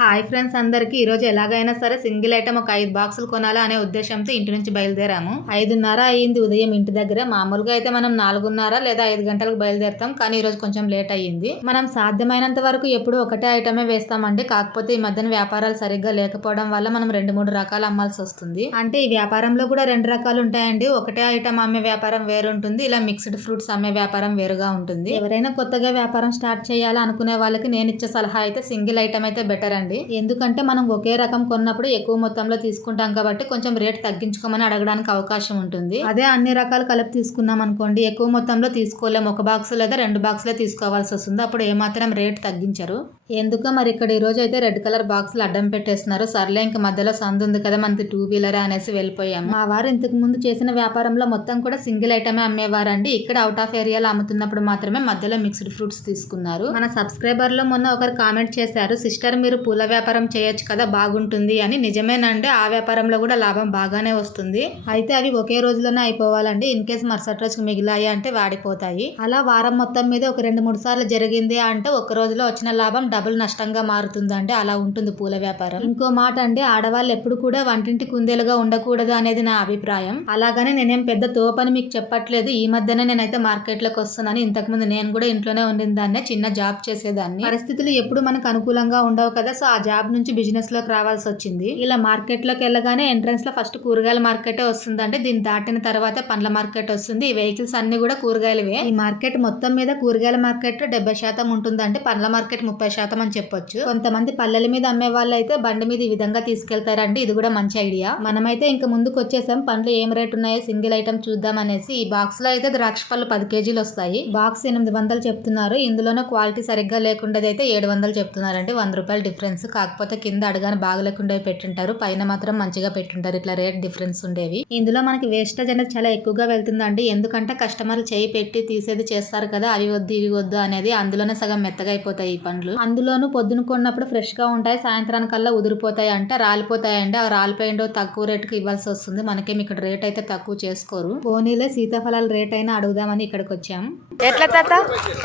Hi friends అందరికి ఈరోజు ఎలాగైనా సరే సింగిల్ ఐటమ్ ఒక 5 బాక్సులు కొనాలా అనే ఉద్దేశంతో ఇంటి నుంచి బయలుదేరాము. 5:30 అయ్యింది ఉదయం ఇంటి దగ్గర. మామూలుగా అయితే మనం 4:30 లేదా 5 గంటలకు బయలుదేరుతాం, కానీ ఈరోజు కొంచెం లేట్ అయ్యింది. మనం సాధ్యమైనంత వరకు ఎప్పుడు ఒకటే ఐటమే వేస్తామండి. కాకపోతే ఈ మధ్యన వ్యాపారాలు సరిగ్గా లేకపోవడం వల్ల మనం 2-3 రకాలు అమ్మాల్సి వస్తుంది. అంటే ఈ వ్యాపారంలో కూడా 2 రకాలు ఉంటాయండి. ఒకటే ఐటమ్ అమ్మే వ్యాపారం వేరు ఉంటుంది, ఇలా మిక్స్డ్ ఫ్రూట్స్ అమ్మే వ్యాపారం వేరుగా ఉంటుంది. ఎవరైనా కొత్తగా వ్యాపారం స్టార్ట్ చేయాలా అనుకునే వాళ్ళకి నేను ఇచ్చే సలహా అయితే సింగిల్ ఐటమ్ అయితే బెటర్ అండి. ఎందుకంటే మనం ఒకే రకం కొన్నప్పుడు ఎక్కువ మొత్తంలో తీసుకుంటాం కాబట్టి కొంచెం రేట్ తగ్గించుకోమని అడగడానికి అవకాశం ఉంటుంది. అదే అన్ని రకాలు కలిపి తీసుకున్నాం అనుకోండి, ఎక్కువ మొత్తంలో తీసుకోలేము. ఒక బాక్స్ లేదా 2 బాక్సులే తీసుకోవాల్సి వస్తుంది. అప్పుడు ఏమాత్రం రేట్ తగ్గించరు. ఎందుకో మరి ఇక్కడ ఈ రోజు అయితే రెడ్ కలర్ బాక్సులు అడ్డం పెట్టేస్తున్నారు. సర్లే ఇంక మధ్యలో సందు ఉంది కదా మనకి 2 వీలర్ అనేసి వెళ్ళిపోయాము. మా వారు ఇంతకు ముందు చేసిన వ్యాపారంలో మొత్తం కూడా సింగిల్ ఐటమే అమ్మేవారండి. ఇక్కడ అవుట్ ఆఫ్ ఏరియాలో అమ్ముతున్నప్పుడు మాత్రమే మధ్యలో మిక్స్డ్ ఫ్రూట్స్ తీసుకున్నారు. మన సబ్స్క్రైబర్ లో మొన్న ఒకరు కామెంట్ చేశారు, సిస్టర్ మీరు పూల వ్యాపారం చేయొచ్చు కదా బాగుంటుంది అని. నిజమేనండి, ఆ వ్యాపారంలో కూడా లాభం బాగానే వస్తుంది. అయితే అవి ఒకే రోజులోనే అయిపోవాలండి. ఇన్ కేసు మరుసటి రోజుకి మిగిలాయి అంటే వాడిపోతాయి. అలా వారం మొత్తం మీద ఒక 2-3 సార్లు జరిగింది అంటే ఒక రోజులో వచ్చిన లాభం డబుల్ నష్టంగా మారుతుందండి. అలా ఉంటుంది పూల వ్యాపారం. ఇంకో మాట అండి, ఆడవాళ్ళు ఎప్పుడు కూడా వంటింటి కుందేలుగా ఉండకూడదు అనేది నా అభిప్రాయం. అలాగని నేనేం పెద్ద తోపని మీకు చెప్పట్లేదు. ఈ మధ్యనే నేనైతే మార్కెట్ లోకి వస్తున్నాను. ఇంతకుముందు నేను కూడా ఇంట్లోనే ఉండిన దాన్నే, చిన్న జాబ్ చేసేదాన్ని. పరిస్థితులు ఎప్పుడు మనకు అనుకూలంగా ఉండవు కదా, సో ఆ జాబ్ నుంచి బిజినెస్ లోకి రావాల్సి వచ్చింది. ఇలా మార్కెట్ లోకి వెళ్ళగానే ఎంట్రన్స్ లో ఫస్ట్ కూరగాయల మార్కెటే వస్తుందంటే, దీన్ని దాటిన తర్వాత పండ్ల మార్కెట్ వస్తుంది. ఈ వెహికల్స్ అన్ని కూడా కూరగాయలవే. ఈ మార్కెట్ మొత్తం మీద కూరగాయల మార్కెట్ 70% ఉంటుందంటే పండ్ల మార్కెట్ 30% అని చెప్పొచ్చు. కొంతమంది పల్లెల మీద అమ్మే వాళ్ళు అయితే బండి మీద ఈ విధంగా తీసుకెళ్తారండి. ఇది కూడా మంచి ఐడియా. మనమైతే ఇంక ముందుకు వచ్చేసాం. పండ్లు ఏం రేట్ ఉన్నాయో సింగిల్ ఐటమ్ చూద్దాం అనేసి. ఈ బాక్స్ లో అయితే ద్రాక్ష పళ్ళు 10 కేజీలు వస్తాయి. బాక్స్ 800 చెప్తున్నారు. ఇందులోనే క్వాలిటీ సరిగ్గా లేకుండా అయితే 700 చెప్తున్నారండి. 100 రూపాయలు డిఫరెన్స్. కాకపోతే కింద అడగానే బాగలేకుండా పెట్టింటారు, పైన మాత్రం మంచిగా పెట్టింటారు. ఇట్లా రేట్ డిఫరెన్స్ ఉండేవి. ఇందులో మనకి వేస్టేజ్ అనేది చాలా ఎక్కువగా వెళ్తుందండి. ఎందుకంటే కస్టమర్లు చేయి పెట్టి తీసేది చేస్తారు కదా, అవి వద్దు ఇవి వద్దు అనేది. అందులోనే సగం మెత్తగా అయిపోతాయి ఈ పండ్లు. అందులోనూ పొద్దున కొన్నప్పుడు ఫ్రెష్ గా ఉంటాయి, సాయంత్రానికల్లా ఉదిరిపోతాయి అంటే రాలిపోతాయండి. ఆ రాలిపోయిండో తక్కువ రేటుకి ఇవ్వాల్సి వస్తుంది. మనకేమి ఇక్కడ రేట్ అయితే తక్కువ చేసుకోరు. పోనీలే సీతాఫలాల రేట్ అయినా అడుగుదామని ఇక్కడికి వచ్చాం. ఎట్లా తాత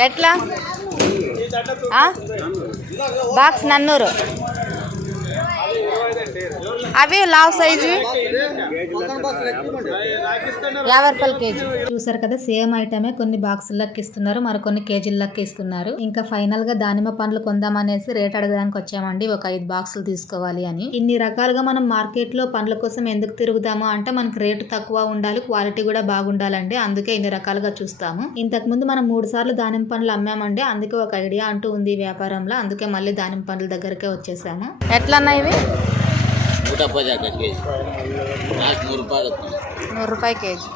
ఎట్లా బాక్స్ 400 అవి లావ్ సైజు 50 రూపాయలు కేజీ. చూసారు కదా, సేమ్ ఐటమే కొన్ని బాక్సులకి ఇస్తున్నారు, మరికొన్ని కేజీలకి ఇస్తున్నారు. ఇంకా ఫైనల్ గా దానిమ్మ పండ్లు కొందామనేసి రేట్ అడగడానికి వచ్చామండి. ఒక 5 బాక్సులు తీసుకోవాలి అని. ఇన్ని రకాలుగా మనం మార్కెట్ లో పండ్ల కోసం ఎందుకు తిరుగుతాము అంటే, మనకు రేటు తక్కువ ఉండాలి, క్వాలిటీ కూడా బాగుండాలండి. అందుకే ఇన్ని రకాలుగా చూస్తాము. ఇంతకు ముందు మనం 3 సార్లు దానిమ్మ పండ్లు అమ్మామండి. అందుకే ఒక ఐడియా అంటూ ఉంది ఈ వ్యాపారంలో. అందుకే మళ్ళీ దానిమ్మ పండ్ల దగ్గరకే వచ్చేసాము. ఎట్లా అన్నా ఇవి 100 రూపాయలు కేజీ.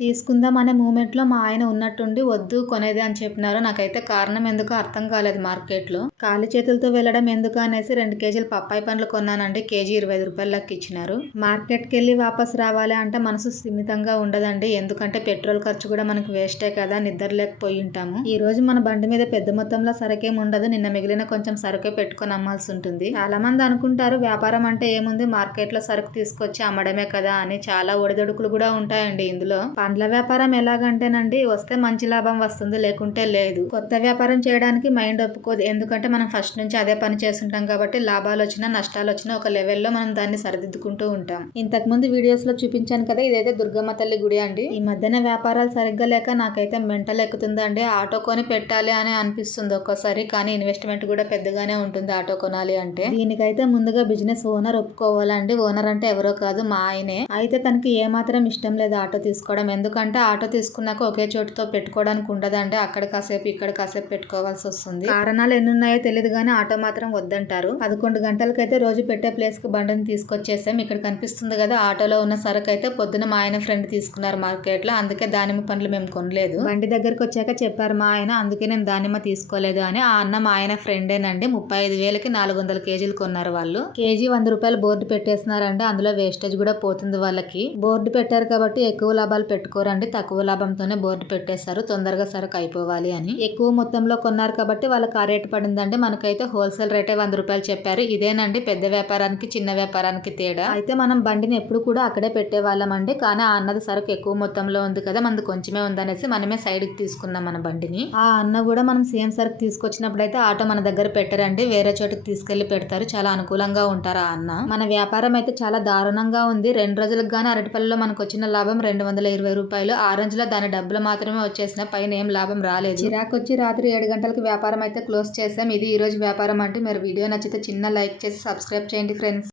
తీసుకుందాం అనే మూమెంట్ లో మా ఆయన ఉన్నట్టుండి వద్దు కొనేది అని చెప్పినారు. నాకైతే కారణం ఎందుకో అర్థం కాలేదు. మార్కెట్ లో ఖాళీ చేతులతో వెళ్ళడం ఎందుకు అనేసి 2 కేజీలు పప్పాయి పండ్లు కొన్నానండి. కేజీ 25 రూపాయలు లెక్క ఇచ్చినారు. మార్కెట్ కి వెళ్ళి వాపస్ రావాలి అంటే మనసు స్థిమితంగా ఉండదండి. ఎందుకంటే పెట్రోల్ ఖర్చు కూడా మనకు వేస్టే కదా, నిద్ర లేకపోయి ఉంటాము. ఈ రోజు మన బండి మీద పెద్ద మొత్తంలో సరుకేం ఉండదు. నిన్న మిగిలిన కొంచెం సరుకే పెట్టుకొని అమ్మాల్సి ఉంటుంది. చాలా మంది అనుకుంటారు వ్యాపారం అంటే ఏముంది, మార్కెట్ లో సరుకు తీసుకొచ్చి అమ్మడమే కదా అని. చాలా ఒడిదొడుకులు కూడా ఉంటాయండి ఇందులో. పండ్ల వ్యాపారం ఎలాగంటేనండి, వస్తే మంచి లాభం వస్తుంది, లేకుంటే లేదు. కొత్త వ్యాపారం చేయడానికి మైండ్ ఒప్పుకోదు. ఎందుకంటే మనం ఫస్ట్ నుంచి అదే పని చేస్తుంటాం కాబట్టి లాభాలు వచ్చినా నష్టాలు వచ్చినా ఒక లెవెల్లో మనం దాన్ని సరిదిద్దుకుంటూ ఉంటాం. ఇంతకు ముందు వీడియోస్ లో చూపించాను కదా, ఇదైతే దుర్గమ్మ తల్లి గుడి అండి. ఈ మధ్యన వ్యాపారాలు సరిగ్గా లేక నాకైతే మెంటల్ ఎక్కుతుందండి. ఆటో కొని పెట్టాలి అని అనిపిస్తుంది ఒక్కోసారి, కానీ ఇన్వెస్ట్మెంట్ కూడా పెద్దగానే ఉంటుంది ఆటో కొనాలి అంటే. దీనికైతే ముందుగా బిజినెస్ ఓనర్ ఒప్పుకోవాలండి. ఓనర్ అంటే ఎవరో కాదు, మా ఆయనే. అయితే తనకి ఏమాత్రం ఇష్టం లేదు ఆటో తీసుకోవడం. ఎందుకంటే ఆటో తీసుకున్నాక ఒకే చోటుతో పెట్టుకోవడానికి ఉండదండి. అక్కడ కాసేపు ఇక్కడ కాసేపు పెట్టుకోవాల్సి వస్తుంది. కారణాలు ఎన్ని ఉన్నాయో తెలియదు కానీ ఆటో మాత్రం వద్దంటారు. 11 గంటలకైతే రోజు పెట్టే ప్లేస్ కి బండిని తీసుకొచ్చేసాం. ఇక్కడ కనిపిస్తుంది కదా, ఆటోలో ఉన్న సరుకు అయితే పొద్దున మా ఆయన ఫ్రెండ్ తీసుకున్నారు మార్కెట్ లో. అందుకే దానిమ్మ పండ్లు మేము కొనలేదు. బండి దగ్గరకు వచ్చాక చెప్పారు మా ఆయన, అందుకే నేను దానిమ్మ తీసుకోలేదు అని. ఆ అన్న మా ఆయన ఫ్రెండేనండి. 35,000కి 400 కేజీలు కొన్నారు వాళ్ళు. కేజీ 100 రూపాయలు బోర్డు పెట్టేస్తున్నారండి. అందులో వేస్టేజ్ కూడా పోతుంది వాళ్ళకి. బోర్డు పెట్టారు కాబట్టి ఎక్కువ లాభాలు పెట్టుకోరండి. తక్కువ లాభంతోనే బోర్డు పెట్టేస్తారు తొందరగా సరుకు అయిపోవాలి అని. ఎక్కువ మొత్తంలో కొన్నారు కాబట్టి వాళ్ళకి ఆ రేటు పడిందండి. మనకైతే హోల్సేల్ రేటే 100 రూపాయలు చెప్పారు. ఇదేనండి పెద్ద వ్యాపారానికి చిన్న వ్యాపారానికి తేడా. అయితే మనం బండిని ఎప్పుడు కూడా అక్కడే పెట్టేవాళ్ళమండి. కానీ ఆ అన్నది సరుకు ఎక్కువ మొత్తంలో ఉంది కదా, మనది కొంచెమే ఉందనేసి మనమే సైడ్కి తీసుకున్నాం మన బండిని. ఆ అన్న కూడా మనం సేమ్ సరుకు తీసుకొచ్చినప్పుడు అయితే ఆటో మన దగ్గర పెట్టరండి, వేరే చోటుకి తీసుకెళ్లి పెడతారు. చాలా అనుకూలంగా ఉంటారు ఆ అన్న. మన వ్యాపారం అయితే చాలా దారుణంగా ఉంది. 2 రోజులకు గాను అరటిపల్లిలో మనకు వచ్చిన లాభం 220 రూపాయలు. ఆరెంజ్ లో దాని డబ్బులు మాత్రమే వచ్చేసిన, పైన ఏం లాభం రాలేదు. చిరాకొచ్చి రాత్రి 7 గంటలకు వ్యాపారం అయితే క్లోజ్ చేసాం. ఇది ఈ రోజు వ్యాపారం అంటే. మీరు వీడియో నచ్చితే చిన్న లైక్ చేసి సబ్స్క్రైబ్ చేయండి ఫ్రెండ్స్.